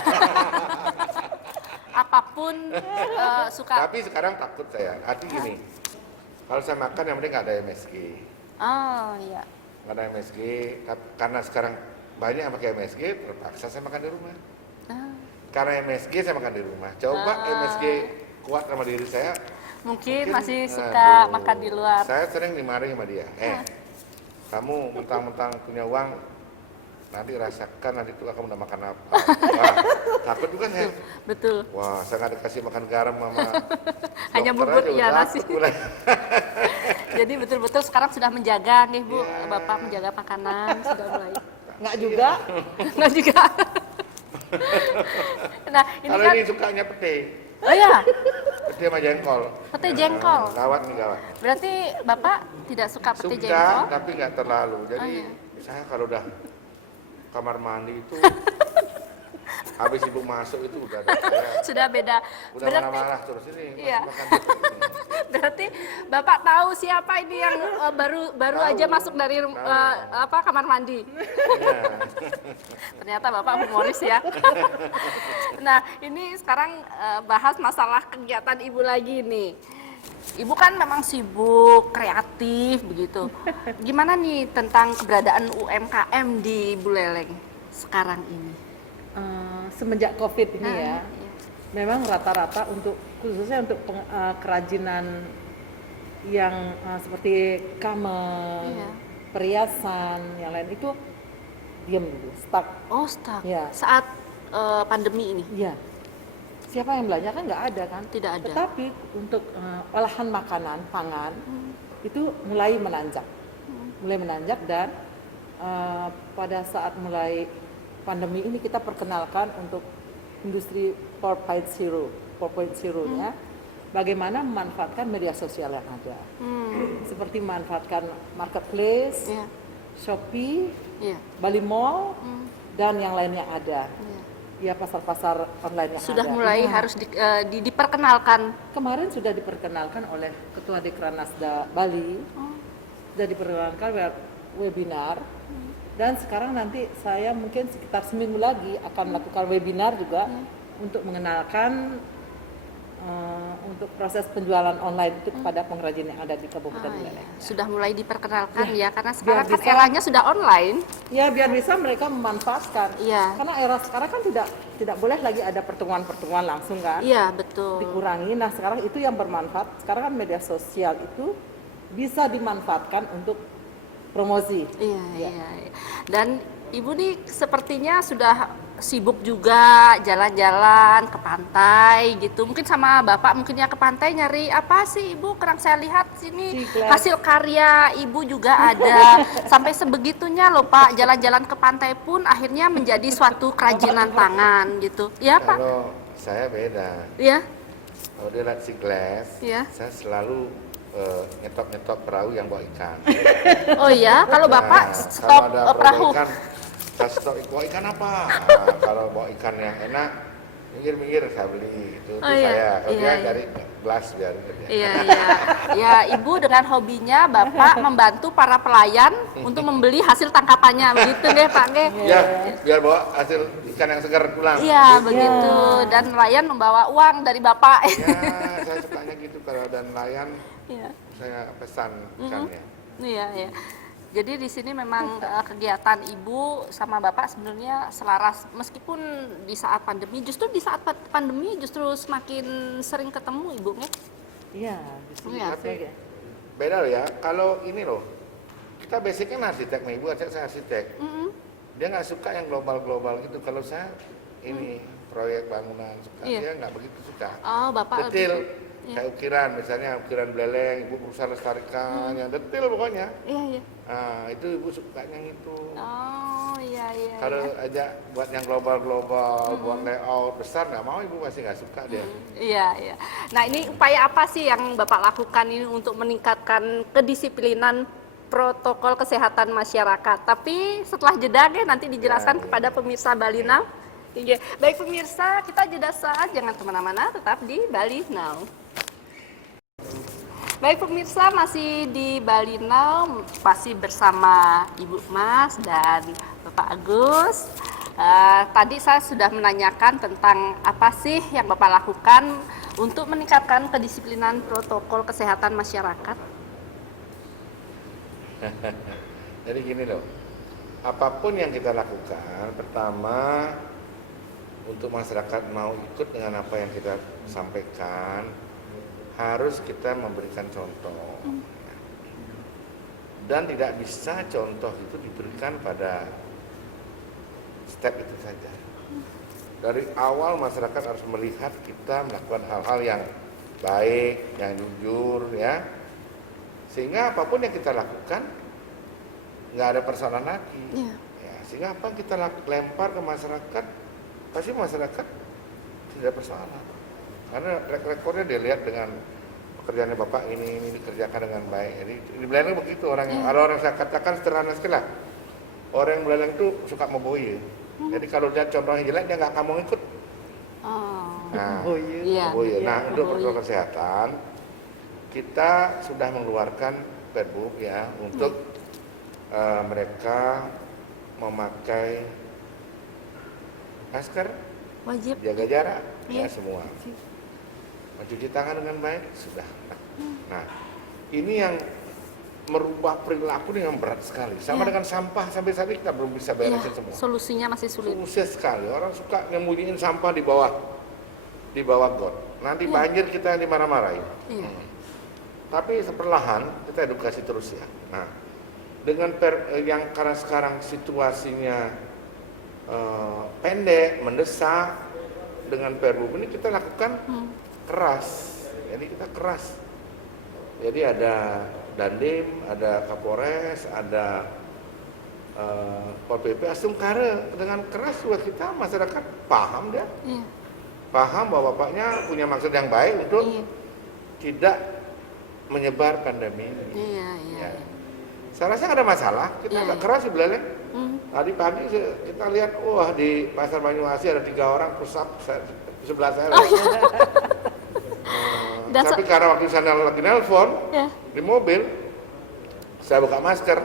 Apapun suka. Tapi sekarang takut saya. Arti gini, kalau saya makan yang penting nggak ada MSG, Oh iya. nggak ada MSG. Karena sekarang banyak yang pakai MSG, terpaksa saya makan di rumah. Ah, Karena MSG saya makan di rumah. Coba MSG kuat sama diri saya. mungkin masih suka aduh, makan di luar. Saya sering dimarahi sama dia. Kamu mentang-mentang punya uang, nanti rasakan nanti tuh kamu udah makan apa. Wah, takut juga saya. Betul. Wah, saya nggak dikasih makan garam sama Hanya dokter bubur, aja iya, udah nasi. takut mulai. Jadi betul-betul sekarang sudah menjaga nih Bu, Iya. Bapak menjaga makanan sudah mulai. Nggak juga. Nggak juga. Nah ini Kalau kan, ini sukanya pete, oh ya, pete sama jengkol. pete jengkol. Gawat nih gawat. Berarti Bapak tidak suka pete Suka, jengkol? tapi nggak terlalu. Jadi iya. saya kalau udah kamar mandi itu, habis ibu masuk itu udah ada saya. Sudah beda. Udah Berarti, marah-marah terus ini. Iya. Makan. berarti Bapak tahu siapa ini yang baru Tahu. aja masuk dari Tahu. kamar mandi. Iya. Ternyata Bapak humoris ya. Nah, ini sekarang bahas masalah kegiatan Ibu lagi nih. Ibu kan memang sibuk, kreatif begitu. Gimana nih tentang keberadaan UMKM di Buleleng sekarang ini? Semenjak COVID ini ya, Iya. memang rata-rata untuk khususnya untuk kerajinan yang seperti kamar, Iya. perhiasan, yang lain itu diam dulu, stuck. Oh, stuck. Ya. Saat pandemi ini. Iya. Siapa yang belanja kan nggak ada kan? Tidak ada. Tetapi untuk olahan makanan, pangan itu mulai menanjak, dan pada saat mulai pandemi ini kita perkenalkan untuk industri 4.0, 4.0-nya, bagaimana memanfaatkan media sosial yang ada, seperti memanfaatkan marketplace, Iya. Shopee, Iya. Bali Mall, dan yang lainnya ada. Iya. Ya pasar-pasar online yang Sudah ada. mulai Iya. harus diperkenalkan. Kemarin sudah diperkenalkan oleh Ketua Dekranasda Bali, sudah diperkenalkan lewat webinar, dan sekarang nanti saya mungkin sekitar seminggu lagi akan melakukan webinar juga untuk mengenalkan untuk proses penjualan online itu kepada pengrajin yang ada di Kabupaten Buleleng. Sudah mulai diperkenalkan ya, karena Biar sekarang kan bisa- eranya sudah online. Ya biar bisa mereka memanfaatkan. Iya. Karena era sekarang kan tidak boleh lagi ada pertemuan-pertemuan langsung kan. Iya, betul. Dikurangi. Nah sekarang itu yang bermanfaat. Sekarang kan media sosial itu bisa dimanfaatkan untuk promosi. Iya, iya. Dan Ibu nih sepertinya sudah sibuk juga jalan-jalan ke pantai gitu. Mungkin sama Bapak mungkin ya ke pantai nyari apa sih Ibu? Kurang saya lihat sini Ciklet. hasil karya Ibu juga ada. Sampai sebegitunya loh Pak, jalan-jalan ke pantai pun akhirnya menjadi suatu kerajinan tangan gitu. Ya Pak? Kalau saya beda. Ya? Kalau dia lihat si glass, Iya. saya selalu nyetok-nyetok perahu yang bawa ikan. Oh iya, kalau Bapak Nah, stop kalau ada perahu. ikan, saya stop bawa ikan apa? Nah, kalau bawa ikan yang enak, minggir-minggir saya beli. Itu Oh, iya. saya. Kalau Iya, dia iya. dari gelas biar dia. Iya, iya. Ya, Ibu dengan hobinya Bapak membantu para pelayan untuk membeli hasil tangkapannya. Begitu deh, Pak, nggih. Ya, biar bawa hasil ikan yang segar pulang. Iya, begitu. Dan nelayan membawa uang dari Bapak. Ya, saya sukanya gitu kalau ada nelayan, Iya. saya pesan ikannya. Iya, iya. Jadi di sini memang kegiatan Ibu sama Bapak sebenarnya selaras meskipun di saat pandemi, justru di saat pandemi justru semakin sering ketemu Ibu, nggih. Iya, justru Iya. itu aja. Beda loh ya, kalau ini loh, kita basicnya arsitek nih, Ibu ajak saya arsitek. Dia nggak suka yang global-global gitu. Kalau saya ini proyek bangunan suka, Iya. dia nggak begitu suka. Oh, Bapak Detail, lebih- iya. kayak ukiran, misalnya ukiran Buleleng, Ibu berusaha lestarikan, yang detail pokoknya. Iya, iya. Nah, itu Ibu sukanya gitu. Oh, iya, iya. Kalau iya. aja buat yang global-global, buat layout besar, nggak mau Ibu pasti nggak suka dia. Iya, iya. Nah, ini upaya apa sih yang Bapak lakukan ini untuk meningkatkan kedisiplinan protokol kesehatan masyarakat? Tapi setelah jeda deh nanti dijelaskan kepada pemirsa Bali Now. Iya. Baik pemirsa, kita jeda saat, jangan kemana-mana, tetap di Bali Now. Baik pemirsa, masih di Bali Now, masih bersama Ibu Mas dan Bapak Agus. Tadi saya sudah menanyakan tentang apa sih yang Bapak lakukan untuk meningkatkan kedisiplinan protokol kesehatan masyarakat. Jadi gini loh, apapun yang kita lakukan, pertama untuk masyarakat mau ikut dengan apa yang kita sampaikan, harus kita memberikan contoh. Dan tidak bisa contoh itu diberikan pada step itu saja. Dari awal masyarakat harus melihat kita melakukan hal-hal yang baik, yang jujur, ya. Sehingga apapun yang kita lakukan, nggak ada persoalan lagi. Iya. Ya, sehingga apa yang kita lempar ke masyarakat, pasti masyarakat tidak persoalan. Karena rekornya dilihat dengan pekerjaannya Bapak ini dikerjakan dengan baik. Jadi di Buleleng begitu orang yang, kalau orang saya katakan sederhana sekali lah. Orang yang Buleleng itu suka memboye. Jadi kalau dia contohnya jelek dia nggak akan mau ikut. Oh. Nah, Oh iya. Iya. memboye. Nah, untuk memboye. protokol kesehatan kita sudah mengeluarkan Perbup ya untuk mereka memakai masker, Wajib. jaga jarak, Iya. ya semua. Mencuci tangan dengan baik sudah. Nah, ini yang merubah perilaku dengan berat sekali. Sama Iya. dengan sampah sampai saat ini kita belum bisa Iya, beresin semua. solusinya masih sulit. Susah sekali. Orang suka nyembunyiin sampah di bawah got. Nanti Iya. banjir kita yang dimarah-marahin. Iya. Tapi perlahan kita edukasi terus ya. Nah, dengan yang karena sekarang situasinya pendek, mendesak, dengan Perbu ini kita lakukan keras. Jadi kita keras. Jadi ada Dandim, ada Kapolres, ada Pol PP Asumkare, dengan keras buat kita masyarakat paham dia. Iya. Paham bahwa bapaknya punya maksud yang baik untuk tidak menyebar pandemi ini. Iya, iya. Ya. Saya rasa nggak ada masalah, kita agak keras sebenarnya. Tadi pagi kita lihat, wah di Pasar Banyuasi ada 3 orang pusat sebelah saya. Tapi karena waktu saya lagi nelpon di mobil, saya buka masker,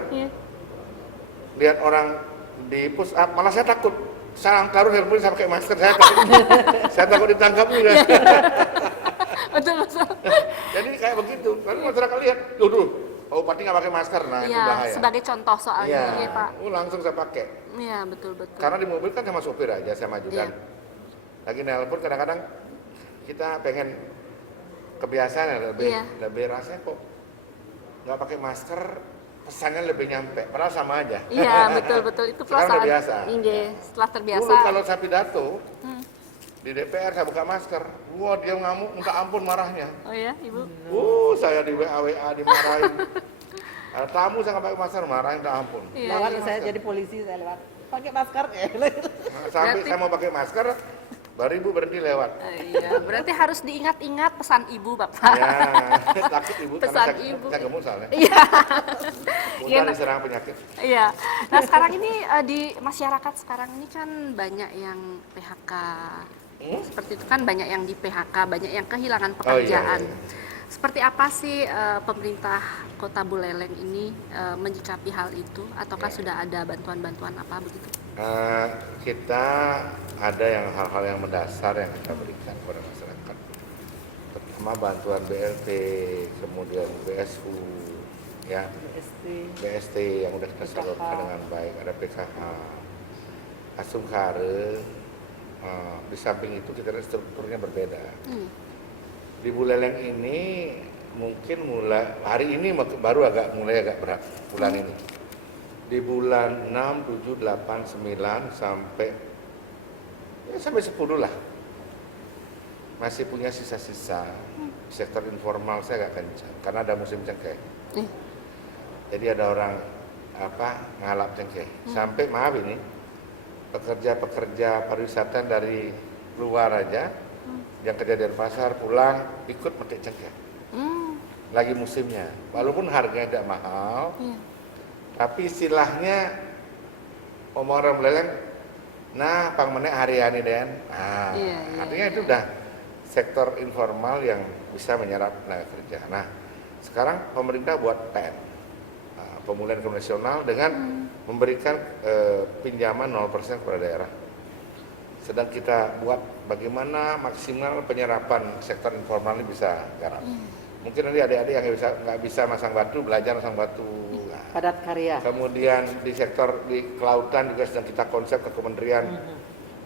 lihat orang di push up, malah saya takut. Saya taruh handphone saya pakai masker, saya takut ditangkap juga. Betul. Jadi kayak begitu, lalu masyarakat lihat, tuh, oh Bupati nggak pakai masker, nah itu Iya, bahaya. sebagai contoh soalnya, Iya, ya, Pak. langsung saya pakai. Iya, betul. Karena di mobil kan sama sopir aja saya maju dan lagi nelpon kadang-kadang kita pengen kebiasaan ya, lebih rasanya kok nggak pakai masker pesannya lebih nyampe, padahal sama aja. Iya, betul itu Sekarang udah biasa. Iya, setelah terbiasa. Dulu kalau saya pidato di DPR saya buka masker, wah dia ngamuk minta ampun marahnya. Oh ya, Ibu. Saya di WA dimarahin. Ada tamu saya nggak pakai masker marahin minta ampun. Iya. Lewat saya jadi polisi, saya lewat pakai masker ya. Sampai saya mau pakai masker, baru ibu berhenti lewat. Iya, berarti harus diingat-ingat pesan Ibu, Bapak. Ya, takut ibu Pesan karena ibu. saya gemuk soalnya. Iya. Mudah diserang penyakit. Iya. Nah, sekarang ini di masyarakat sekarang ini kan banyak yang PHK. Seperti itu kan, banyak yang di PHK, banyak yang kehilangan pekerjaan. Iya. Seperti apa sih pemerintah Kota Buleleng ini menyikapi hal itu? Ataukah sudah ada bantuan-bantuan apa begitu? Kita ada yang hal-hal yang mendasar yang kita berikan kepada masyarakat. Pertama bantuan BLT, kemudian BSU, ya, BST yang udah kita salurkan dengan baik, ada PKH, Asumkare. Di samping itu kita lihat strukturnya berbeda. Di Buleleng ini mungkin mulai hari ini baru mulai agak berat bulan ini. Di bulan 6, 7, 8, 9 sampai 10 lah. Masih punya sisa-sisa. Sektor informal saya agak kencang karena ada musim cengkeh. Jadi ada orang ngalap cengkeh. Sampai maaf ini pekerja-pekerja pariwisata dari luar aja yang kerja di pasar pulang ikut metik cengkeh. Lagi musimnya, walaupun harganya tidak mahal, tapi istilahnya orang Buleleng, nah pang menek hari-hari den. Artinya itu udah sektor informal yang bisa menyerap tenaga kerja. Nah, sekarang pemerintah buat PN, pemulihan ekonomi nasional dengan memberikan pinjaman 0% kepada daerah. Sedang kita buat bagaimana maksimal penyerapan sektor informal ini bisa garap. Mungkin nanti adik-adik yang nggak bisa masang batu, belajar masang batu. Padat karya. Kemudian di sektor di kelautan juga sedang kita konsep ke kementerian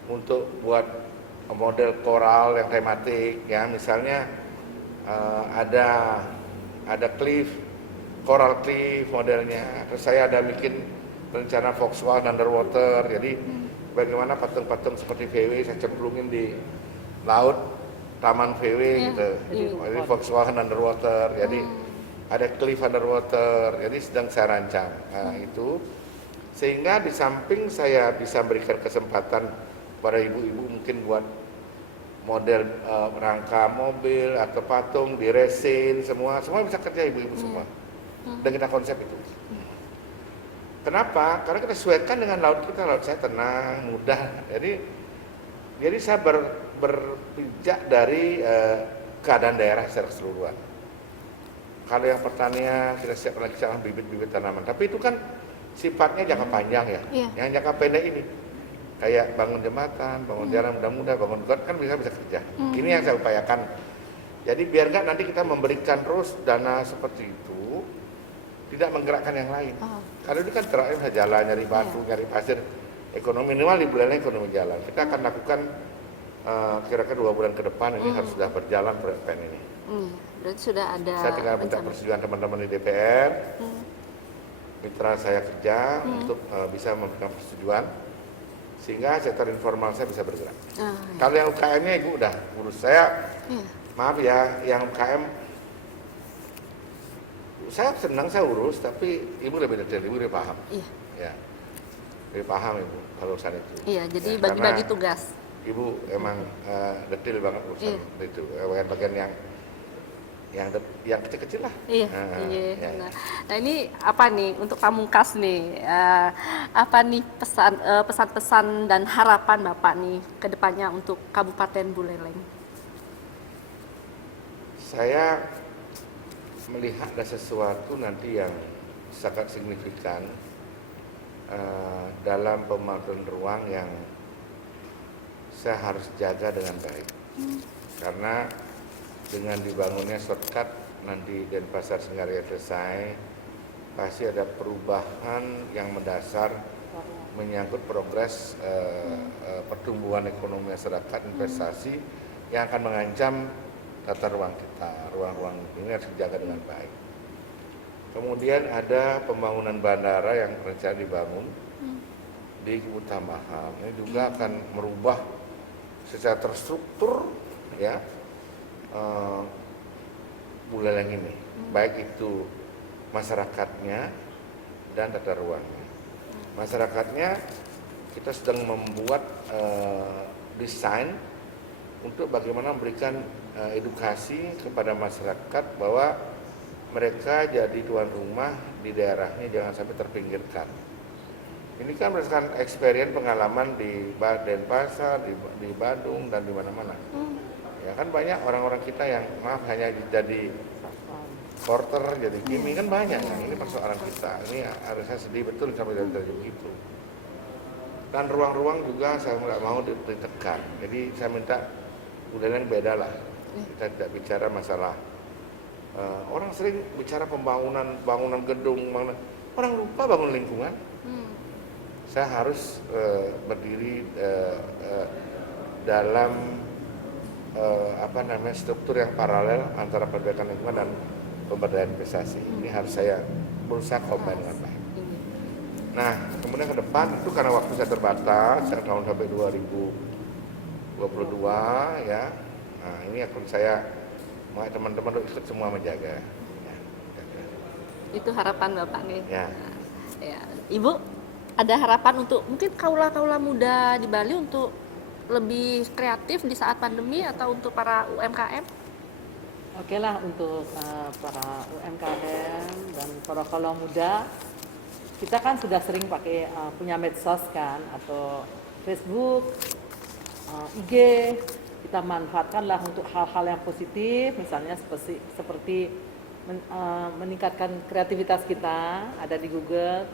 untuk buat model koral yang tematik, ya misalnya ada cliff, coral cliff modelnya. Terus saya ada bikin rencana Volkswagen underwater, jadi bagaimana patung-patung seperti VW saya cemplungin di laut, taman VW gitu. Jadi Volkswagen underwater, jadi ada cliff underwater, jadi sedang saya rancang. Nah, itu sehingga di samping saya bisa berikan kesempatan pada ibu-ibu mungkin buat model rangka mobil atau patung di resin, semua bisa kerja ibu-ibu semua. Dan kita konsep itu. Kenapa? Karena kita sesuaikan dengan laut kita, laut saya tenang, mudah. Jadi saya berpijak dari keadaan daerah secara keseluruhan. Kalau yang pertanian kita siapkan lagi bibit-bibit tanaman, tapi itu kan sifatnya jangka panjang ya. Yang jangka pendek ini kayak bangun jembatan, bangun jalan mudah-mudah, bangun got kan bisa kerja. Ini yang saya upayakan. Jadi biar nggak nanti kita memberikan terus dana seperti itu, tidak menggerakkan yang lain. Karena itu kan terakhir bisa jalan, nyari batu, nyari pasir, ekonomi minimal di bulan ekonomi jalan. Kita akan lakukan kira-kira 2 bulan ke depan ini harus sudah berjalan proyek PN ini. Berarti sudah ada Saya tinggal minta rencana. persetujuan teman-teman di DPR, Hmm. mitra saya kerja untuk bisa memberikan persetujuan sehingga sektor informal saya bisa bergerak. Ah, Kalau yang UKM-nya Ibu udah urus saya, iya. maaf ya, yang UKM saya senang saya urus, tapi Ibu lebih detail, Ibu lebih paham. Iya. Ya, lebih paham Ibu kalau urusan itu. Iya, jadi Ya, bagi-bagi karena tugas. Ibu emang detail banget urusan Iya. itu, bagian-bagian yang kecil-kecil lah. Iya, iya. Ya. Nah ini apa nih untuk pamungkas nih? Apa nih pesan-pesan dan harapan Bapak nih ke depannya untuk Kabupaten Buleleng? Saya melihat ada sesuatu nanti yang sangat signifikan dalam pemakaian ruang yang saya harus jaga dengan baik. Karena dengan dibangunnya shortcut nanti Denpasar Singaraja selesai, pasti ada perubahan yang mendasar menyangkut progres pertumbuhan ekonomi masyarakat, investasi yang akan mengancam tata ruang kita. Ruang-ruang ini harus dijaga dengan baik. Kemudian ada pembangunan bandara yang rencana dibangun di Utamahan. Ini juga akan merubah secara terstruktur ya Buleleng ini, baik itu masyarakatnya dan tata ruangnya. Masyarakatnya kita sedang membuat desain untuk bagaimana memberikan edukasi kepada masyarakat bahwa mereka jadi tuan rumah di daerahnya, jangan sampai terpinggirkan. Ini kan berdasarkan experience pengalaman di Denpasar, di Badung dan di mana-mana. Ya kan banyak orang-orang kita yang maaf hanya jadi porter, jadi kimi kan banyak. Nah, ini persoalan kita. Ini harusnya sedih betul sampai dari begitu. Dan ruang-ruang juga saya nggak mau ditekan. Jadi saya minta Buleleng beda lah. Kita tidak bicara masalah orang sering bicara bangunan gedung, orang lupa bangun lingkungan. Saya harus berdiri dalam struktur yang paralel antara perbaikan lingkungan dan pemberdayaan investasi. Ini harus saya berusaha combine dengan baik. Nah, kemudian ke depan itu karena waktu saya terbatas, saya tahun sampai 2022 ya. Nah, ini akan saya mau teman-teman ikut semua menjaga. Ya, jaga. Itu harapan Bapak nih. Ya. Ya. Ibu, ada harapan untuk mungkin kaula-kaula muda di Bali untuk lebih kreatif di saat pandemi atau untuk para UMKM? Oke lah untuk para UMKM dan para kaula muda, kita kan sudah sering pakai punya medsos kan atau Facebook, IG, kita manfaatkanlah untuk hal-hal yang positif, misalnya seperti meningkatkan kreativitas kita, ada di Google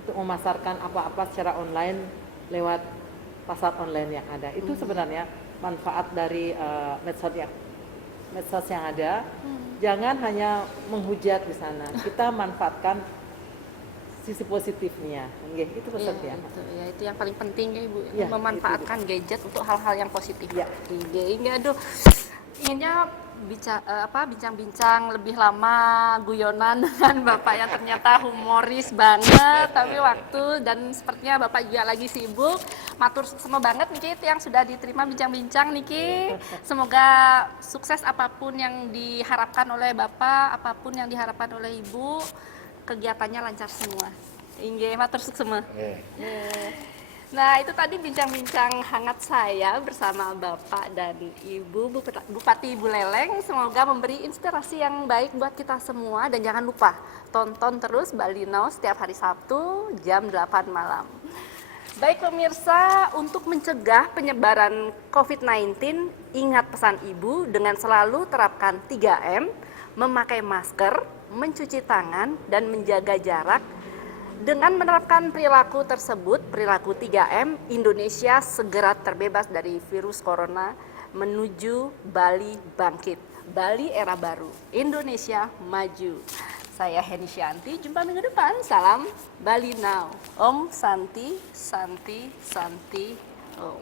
untuk memasarkan apa-apa secara online lewat pasar online yang ada. Itu sebenarnya manfaat dari medsos yang ada. Jangan hanya menghujat di sana. Kita manfaatkan sisi positifnya. Itu pesannya. Itu yang paling penting ya Ibu, Ya, memanfaatkan gadget untuk hal-hal yang positif. Ya. Aduh, inginnya bincang-bincang lebih lama guyonan dengan Bapak yang ternyata humoris banget, tapi waktu dan sepertinya Bapak juga lagi sibuk. Matur semua banget Niki yang sudah diterima bincang-bincang Niki. Semoga sukses apapun yang diharapkan oleh Bapak, apapun yang diharapkan oleh Ibu, kegiatannya lancar semua. Inge, matur semua. Nah, itu tadi bincang-bincang hangat saya bersama Bapak dan Ibu Bupati Buleleng. Semoga memberi inspirasi yang baik buat kita semua. Dan jangan lupa, tonton terus Bali Now setiap hari Sabtu jam 8 malam. Baik pemirsa, untuk mencegah penyebaran COVID-19, ingat pesan Ibu dengan selalu terapkan 3M, memakai masker, mencuci tangan, dan menjaga jarak. Dengan menerapkan perilaku tersebut, perilaku 3M, Indonesia segera terbebas dari virus corona menuju Bali bangkit. Bali era baru, Indonesia maju. Saya Heni Shanti, jumpa minggu depan. Salam Bali Now. Om Santi, Santi, Santi, Om.